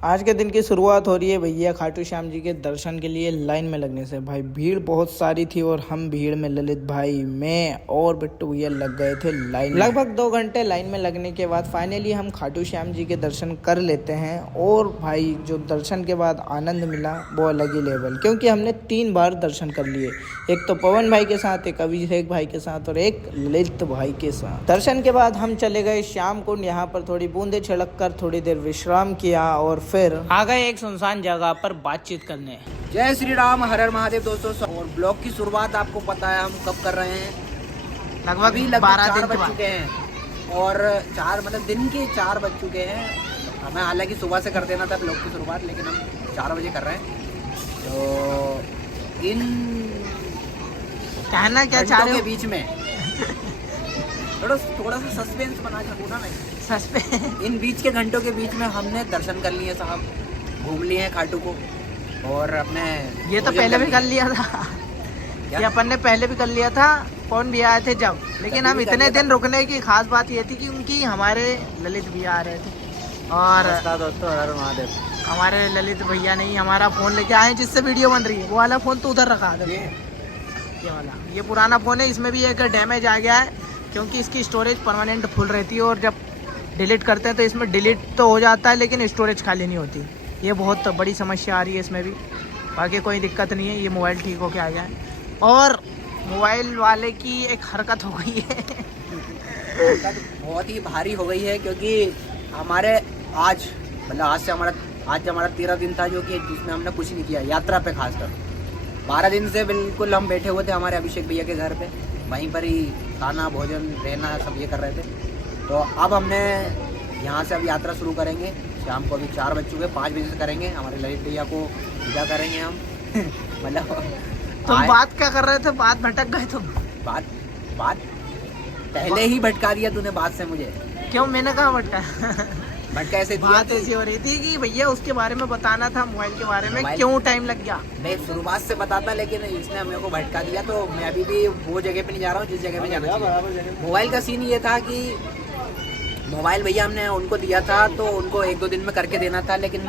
आज के दिन की शुरुआत हो रही है भैया खाटू श्याम जी के दर्शन के लिए लाइन में लगने से। भाई भीड़ बहुत सारी थी और हम भीड़ में ललित भाई, मैं और बिट्टू भैया लग गए थे लाइन। लगभग 2 घंटे लाइन में लगने के बाद फाइनली हम खाटू श्याम जी के दर्शन कर लेते हैं। और भाई जो दर्शन के बाद आनंद मिला वो अलग ही लेवल, क्योंकि हमने 3 बार दर्शन कर लिए। एक तो पवन भाई के साथ, एक अभिषेक भाई के साथ और एक ललित भाई के साथ। दर्शन के बाद हम चले गए श्याम कुंड, यहाँ पर थोड़ी बूंदे छिड़क कर थोड़ी देर विश्राम किया और फिर आ गए एक सुनसान जगह पर बातचीत करने। जय श्री राम, हर हर महादेव दोस्तों। और ब्लॉग की शुरुआत आपको पता है हम कब कर रहे हैं, लगभग 4 बज चुके हैं और 4 मतलब दिन के 4 बज चुके हैं। हमें हालांकि सुबह से कर देना था ब्लॉग की शुरुआत, लेकिन हम 4 बजे कर रहे हैं। तो इन कहना क्या चाह रहे हो के बीच में थोड़ा सा सस्पेंस बना सकूँ ना मैं। सस्पेंस इन बीच के घंटों के बीच में हमने दर्शन कर लिए साहब, घूम लिए हैं खाटू को। और अपने ये तो पहले भी कर लिया था, ये अपन ने पहले भी कर लिया था, कौन भी आए थे जब। लेकिन हम इतने दिन रुकने की खास बात ये थी कि उनकी हमारे ललित भैया आ रहे थे और दोस्तों हर महादेव हमारे ललित भैया नहीं हमारा फोन लेके आए जिससे वीडियो बन रही है। वो वाला फोन तो उधर रखा दे, ये वाला, ये पुराना फोन है। इसमें भी एक डैमेज आ गया है क्योंकि इसकी स्टोरेज परमानेंट फुल रहती है और जब डिलीट करते हैं तो इसमें डिलीट तो हो जाता है लेकिन स्टोरेज खाली नहीं होती। ये बहुत बड़ी समस्या आ रही है इसमें भी। बाकी कोई दिक्कत नहीं है, ये मोबाइल ठीक होके आ गया है। और मोबाइल वाले की एक हरकत हो गई है बहुत ही भारी हो गई है, क्योंकि हमारे आज से हमारा 13 दिन था जो कि जिसमें हमने कुछ नहीं किया यात्रा पे। खासकर 12 दिन से बिल्कुल हम बैठे हुए थे हमारे अभिषेक भैया के घर पे, वहीं पर ही खाना भोजन रहना सब ये कर रहे थे। तो अब हमने यहाँ से अब यात्रा शुरू करेंगे। शाम को अभी 4 बज चुके, 5 बजे से करेंगे। हमारे ललित भैया को विदा करेंगे हम मतलब तुम बात क्या कर रहे थे, बात भटक गए तुम। बात पहले ही भटका दिया तूने बात से मुझे। क्यों, मैंने कहा भटका? भटका ऐसे बात ऐसी हो रही थी कि भैया उसके बारे में बताना था, मोबाइल के बारे में। क्यों टाइम लग गया? मैं शुरुआत से बताता, लेकिन इसने मेरे को भटका दिया। तो मैं अभी भी वो जगह पे नहीं जा रहा हूँ जिस जगह पे जाना चाहिए। मोबाइल का सीन ये था कि मोबाइल भैया हमने उनको दिया था तो उनको 1-2 दिन में करके देना था, लेकिन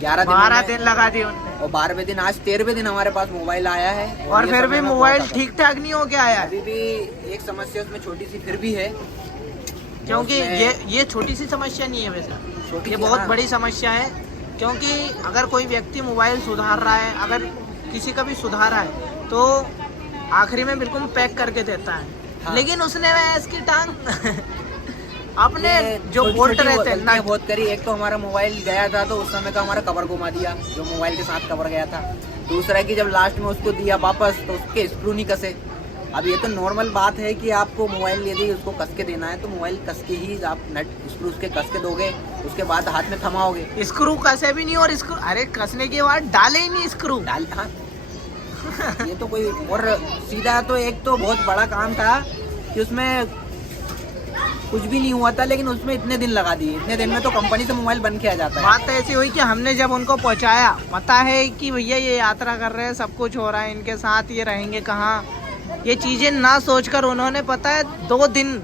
12 दिन लगा दिए उन्होंने। और 12वें दिन, आज 13वें दिन हमारे पास मोबाइल आया है और फिर भी मोबाइल ठीक ठाक नहीं हो गया आया। अभी भी एक समस्या उसमें छोटी सी फिर भी है, क्योंकि ये छोटी सी समस्या नहीं है वैसे, ये बहुत बड़ी समस्या है। क्योंकि अगर कोई व्यक्ति मोबाइल सुधार रहा है, अगर किसी का भी सुधार रहा है तो आखिरी में बिल्कुल पैक करके देता है। हाँ। लेकिन उसने इसकी टांग अपने जो बोल्ट रहते हैं बहुत करी। एक तो हमारा मोबाइल गया था तो उस समय का हमारा कवर घुमा दिया, जो मोबाइल के साथ कवर गया था। दूसरा कि जब लास्ट में उसको दिया वापस तो उसके स्क्रू नहीं कसे। अब ये तो नॉर्मल बात है कि आपको मोबाइल यदि उसको कस के देना है तो मोबाइल कस के ही आप नट स्क्रू उसके कस के दोगे, उसके बाद हाथ में थमाओगे। स्क्रू कसे भी नहीं, और स्क्रू अरे कसने के बाद डाले ही नहीं स्क्रू डाल। हाँ ये तो कोई और सीधा तो एक तो बहुत बड़ा काम था कि उसमें कुछ भी नहीं हुआ था, लेकिन उसमें इतने दिन लगा दिए। इतने दिन में तो कंपनी से मोबाइल बंद किया जाता है। बात तो ऐसी हुई कि हमने जब उनको पहुंचाया, पता है कि भैया ये यात्रा कर रहे हैं, सब कुछ हो रहा है इनके साथ, ये रहेंगे कहाँ, ये चीजें ना सोचकर उन्होंने पता है 2 दिन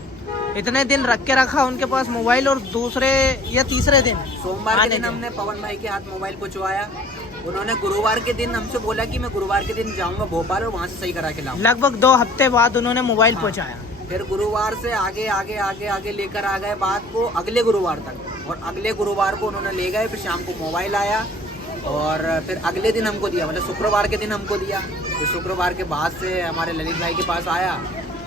इतने दिन रख के रखा उनके पास मोबाइल। और दूसरे या तीसरे दिन सोमवार के दिन हमने पवन भाई के हाथ मोबाइल पहुंचवाया। उन्होंने गुरुवार के दिन हमसे बोला कि मैं गुरुवार के दिन जाऊंगा भोपाल और वहाँ से सही करा के लाऊंगा। लगभग 2 हफ्ते बाद उन्होंने मोबाइल पहुंचाया। फिर गुरुवार से आगे लेकर आ गए बात को अगले गुरुवार तक, और अगले गुरुवार को उन्होंने ले गए। फिर शाम को मोबाइल आया और फिर अगले दिन हमको दिया, मतलब शुक्रवार के दिन हमको दिया। फिर शुक्रवार के बाद से हमारे ललित भाई के पास आया,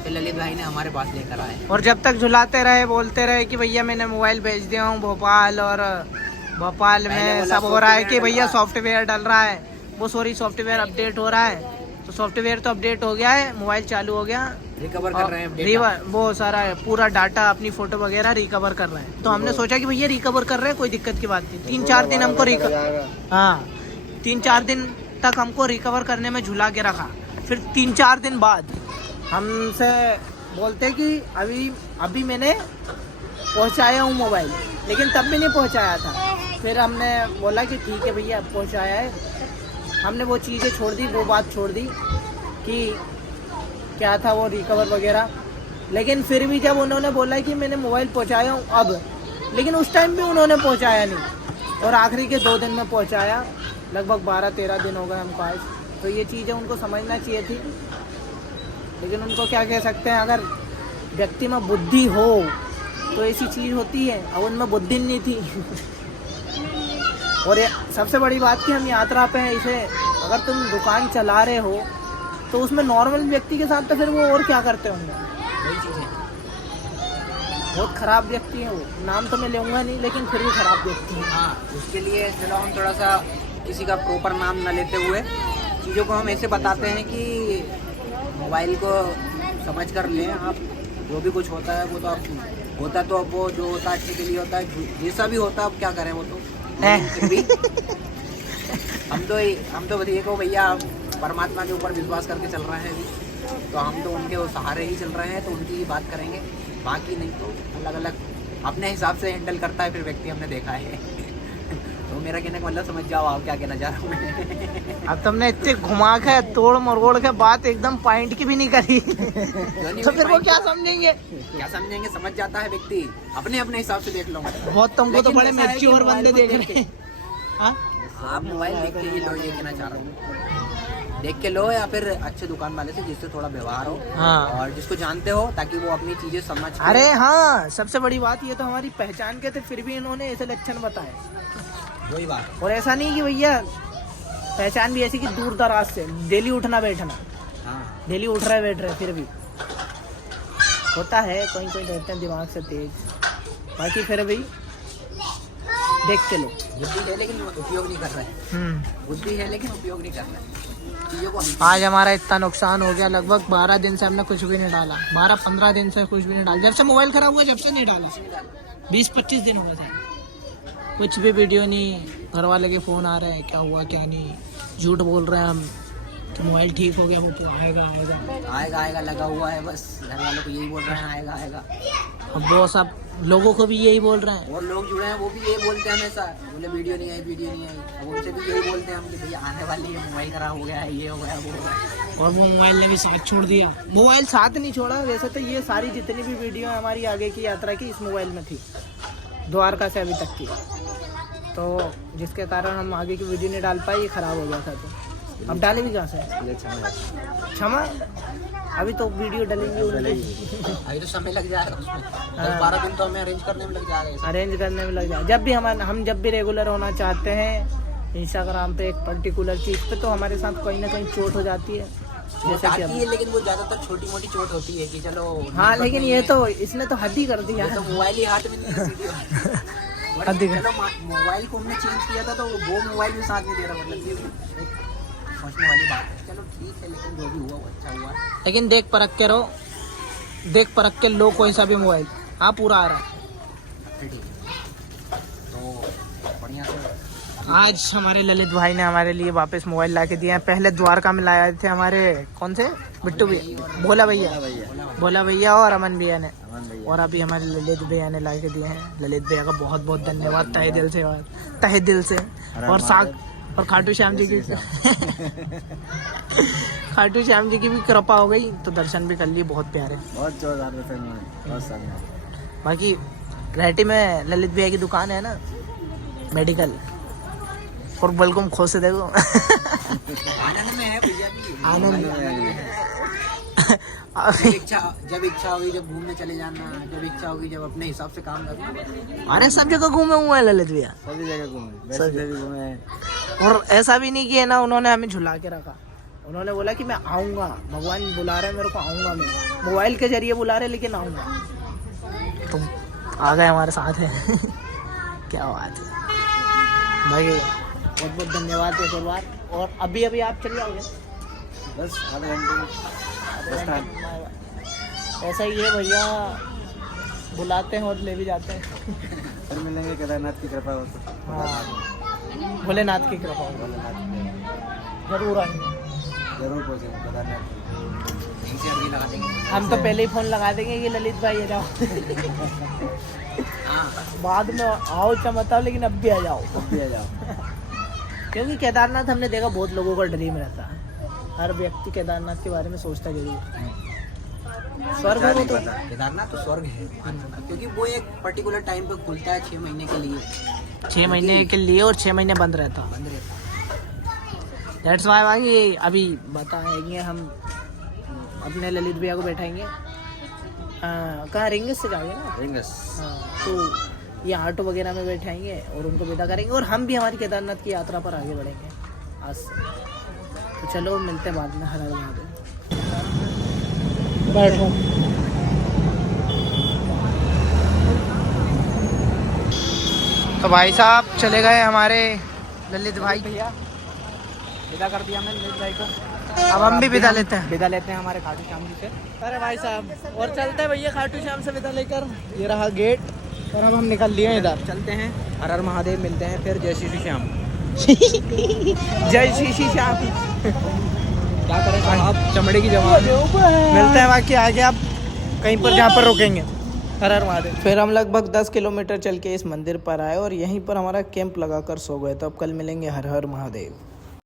फिर ललित भाई ने हमारे पास लेकर आए। और जब तक झुलाते रहे, बोलते रहे कि भैया मैंने मोबाइल भेज दिया हूँ भोपाल, और भोपाल में सब हो रहा है कि भैया सॉफ्टवेयर डल रहा है, वो सॉफ्टवेयर अपडेट हो रहा है। तो सॉफ्टवेयर तो अपडेट हो गया है, मोबाइल चालू हो गया, रिकवर कर रहे हैं वो सारा पूरा डाटा, अपनी फोटो वगैरह रिकवर कर रहे हैं। तो हमने सोचा कि भैया रिकवर कर रहे हैं, कोई दिक्कत की बात नहीं। 3-4 दिन हमको 3-4 दिन तक हमको रिकवर करने में झुला के रखा। फिर 3-4 दिन बाद हमसे बोलते कि अभी मैंने पहुंचाया हूँ मोबाइल, लेकिन तब भी नहीं पहुंचाया था। फिर हमने बोला कि ठीक है भैया अब पहुंचाया है। हमने वो चीज़ें छोड़ दी, वो बात छोड़ दी कि क्या था वो रिकवर वगैरह। लेकिन फिर भी जब उन्होंने बोला कि मैंने मोबाइल पहुंचाया हूँ अब, लेकिन उस टाइम भी उन्होंने पहुंचाया नहीं। और आखिरी के 2 दिन में पहुंचाया। लगभग 12-13 दिन हो गए हमको आज। तो ये चीज़ें उनको समझना चाहिए थी, लेकिन उनको क्या कह सकते हैं। अगर व्यक्ति में बुद्धि हो तो ऐसी चीज़ होती है, अब उनमें बुद्धि नहीं थी। और सबसे बड़ी बात कि हम यात्रा पे हैं, इसे अगर तुम दुकान चला रहे हो तो उसमें नॉर्मल व्यक्ति के साथ तो फिर वो और क्या करते होंगे। वही चीज़ है। बहुत खराब व्यक्ति है वो, नाम तो मैं लूँगा नहीं, लेकिन फिर भी खराब व्यक्ति है। हाँ, उसके लिए चलो हम थोड़ा सा किसी का प्रॉपर नाम न लेते हुए चीज़ों को हम ऐसे बताते हैं कि मोबाइल को समझ कर लें आप। जो भी कुछ होता है वो तो आप होता तो अब वो जो होता है अच्छे के लिए होता है, जैसा भी होता है अब क्या करें वो तो फिर भी हम तो बताइए को भैया परमात्मा के ऊपर विश्वास करके चल रहे हैं अभी, तो हम तो उनके वो सहारे ही चल रहे हैं, तो उनकी ही बात करेंगे। बाकी नहीं तो अलग अलग अपने हिसाब से हैंडल करता है फिर व्यक्ति, हमने देखा है। तो मेरा कहने का मतलब समझ जाओ आप क्या कहना चाह रहा हूँ मैं। अब तुमने इतने घुमा के तोड़ मरोड़ के बात एकदम पॉइंट की भी नहीं करी। तो फिर वो क्या समझेंगे? क्या समझेंगे, समझ जाता है व्यक्ति, अपने अपने हिसाब से देख लो। बहुत तुमको तो बड़े मैच्योर बंदे देख रहे हैं। हाँ? आप मोबाइल देख के ही लो, ये कहना चाह रहा हूँ। देख के लो या फिर अच्छे दुकान वाले से जिससे थोड़ा व्यवहार हो। हाँ। और जिसको जानते हो ताकि वो अपनी चीजें समझ। अरे हाँ, सबसे बड़ी बात ये तो हमारी पहचान के थे, फिर भी इन्होंने ऐसे लक्षण बताए। वही बात। और ऐसा नहीं कि भैया पहचान भी ऐसी कि दूर दराज से डेली उठना बैठना। हाँ, डेली उठ रहे बैठ रहे, फिर भी होता है, कोई कोई रहते हैं दिमाग से तेज। बाकी फिर भी देख के लो। बुद्धि है लेकिन उपयोग नहीं कर रहे। बुद्धि है लेकिन उपयोग नहीं कर रहे चीजों को। आज हमारा इतना नुकसान हो गया, लगभग 12 दिन से हमने कुछ भी नहीं डाला। 12-15 दिन से कुछ भी नहीं डाला, जब से मोबाइल खराब हुआ जब से नहीं डाला। 20-25 दिन हो गए, कुछ भी वीडियो नहीं। घर वाले के फ़ोन आ रहे हैं, क्या हुआ क्या नहीं, झूठ बोल रहे हैं हम कि मोबाइल ठीक हो गया, वो तो आएगा आएगा आएगा आएगा लगा हुआ है बस। घर वालों को यही बोल रहे हैं आएगा आएगा। अब वो सब लोगों को भी यही बोल रहे हैं। और लोग जुड़े हैं वो भी यही बोलते हैं हमेशा, बोले वीडियो नहीं आई वीडियो नहीं आई। अब उनसे भी यही बोलते हैं हम कि भैया आने वाली है, मोबाइल खराब हो गया है, ये हो गया वो हो गया। और वो मोबाइल ने भी साथ छोड़ दिया। मोबाइल साथ नहीं छोड़ा, वैसे तो ये सारी जितनी भी वीडियो हमारी आगे की यात्रा की इस मोबाइल में थी, द्वारका से अभी तक की। तो जिसके कारण हम आगे की वीडियो नहीं डाल पाए, ये खराब हो गया था। तो अब डाले भी कहाँ से? क्षमा, अभी तो वीडियो डलेंगी उनकी। अभी तो समय लग जाएगा उसमें। 10-12 दिन तो हमें अरेंज करने में लग जाएगा। अरेंज करने में लग जाए। जब भी हम जब भी रेगुलर होना चाहते हैं इंस्टाग्राम पे एक पर्टिकुलर चीज़ पे, तो हमारे साथ कहीं ना कहीं चोट हो जाती है। जैसे कि है, लेकिन वो ज्यादातर छोटी मोटी चोट होती है कि चलो। हाँ, लेकिन ये तो इसने तो हद ही कर दी यार। तो मोबाइल ही हाथ में नहीं है सीधी। चलो मोबाइल को हमने चेंज किया था तो वो मोबाइल भी साथ नहीं दे रहा, मतलब ये सोचने वाली बात है। चलो ठीक है, लेकिन जो भी हुआ वो अच्छा हुआ। लेकिन देख परख के रहो, देख परख के लो कोई सा भी मोबाइल। हाँ, पूरा आ रहा है। ठीक है, तो बढ़िया से। आज हमारे ललित भाई ने हमारे लिए वापस मोबाइल ला के दिया है। पहले द्वारका में लाए थे हमारे कौन से बिट्टू भैया, भोला भैया और अमन भैया ने, और अभी हमारे ललित भैया ने ला के दिए हैं। ललित भैया का बहुत बहुत धन्यवाद, तहे दिल से। और साग और खाटू श्याम जी की खाटू श्याम जी की भी कृपा हो गई, तो दर्शन भी कर लिए, बहुत प्यारे, बहुत जोरदार दर्शन। बाकी रेटी में ललित भैया की दुकान है ना, मेडिकल, और बलकुम खो से देखो। आनंद में है भैया भी, आनंद जब इच्छा होगी जब घूमने चले जाना, जब इच्छा होगी जब अपने हिसाब से काम करना। अरे सब जगह घूमे हुए हैं ललित भैया, सभी जगह घूमे। और ऐसा भी नहीं कि है ना उन्होंने हमें झुला के रखा। उन्होंने बोला कि मैं आऊँगा, भगवान बुला रहे हैं मेरे को, आऊँगा मैं, मोबाइल के जरिए बुला रहे लेकिन आऊँगा। तुम आ गए हमारे साथ है। क्या बात है भाई, बहुत बहुत धन्यवाद एक और बार। और अभी आप चले जाओगे बस आधे घंटे। ऐसा ही है भैया, बुलाते हैं और ले भी जाते हैं। फिर मिलेंगे, केदारनाथ की कृपा हो तो। हाँ, भोलेनाथ की कृपा हो, जरूर आएंगे, जरूर पहुँचेंगे केदारनाथ। हम तो पहले ही फोन लगा देंगे कि ललित भाई आ जाओ। बाद में आओ चमत्कार, लेकिन अब भी आ जाओ। क्योंकि केदारनाथ हमने देखा बहुत लोगों का ड्रीम रहता है, हर व्यक्ति केदारनाथ के बारे में सोचता जरूर है। स्वर्ग है वो तो। केदारनाथ तो स्वर्ग है, क्योंकि वो एक पर्टिकुलर टाइम पे खुलता है 6 महीने के लिए, 6 महीने के लिए और 6 महीने बंद रहता। बंद रहता दैट्स वाई भाई अभी बताएंगे हम अपने ललित भैया को बैठाएंगे। कहाँ रिंगस से जाओगे ना? है। तो ये ऑटो वगैरह में बैठाएंगे और उनको विदा करेंगे और हम भी हमारी केदारनाथ की यात्रा पर आगे बढ़ेंगे आज से। तो चलो मिलते हैं बाद में। हर हर महादेव। बैठो। तो भाई साहब चले गए हमारे ललित भाई। भैया विदा कर दिया मैंने ललित भाई को, अब हम भी विदा लेते हैं। विदा लेते हैं हमारे खाटू श्याम जी से। अरे भाई साहब और चलते हैं भैया खाटू श्याम से विदा लेकर। ये रहा गेट और अब हम निकल लिए इधर। चलते हैं, हर हर महादेव, मिलते हैं फिर। जय श्री श्याम। जय श्री श्याम। क्या करें साहब, चमड़े की जवान। मिलते हैं बाकी आगे आप कहीं पर जहाँ पर रुकेंगे। हर हर महादेव। फिर हम लगभग 10 किलोमीटर चल के इस मंदिर पर आए और यहीं पर हमारा कैंप लगाकर सो गए। तो अब कल मिलेंगे। हर हर महादेव।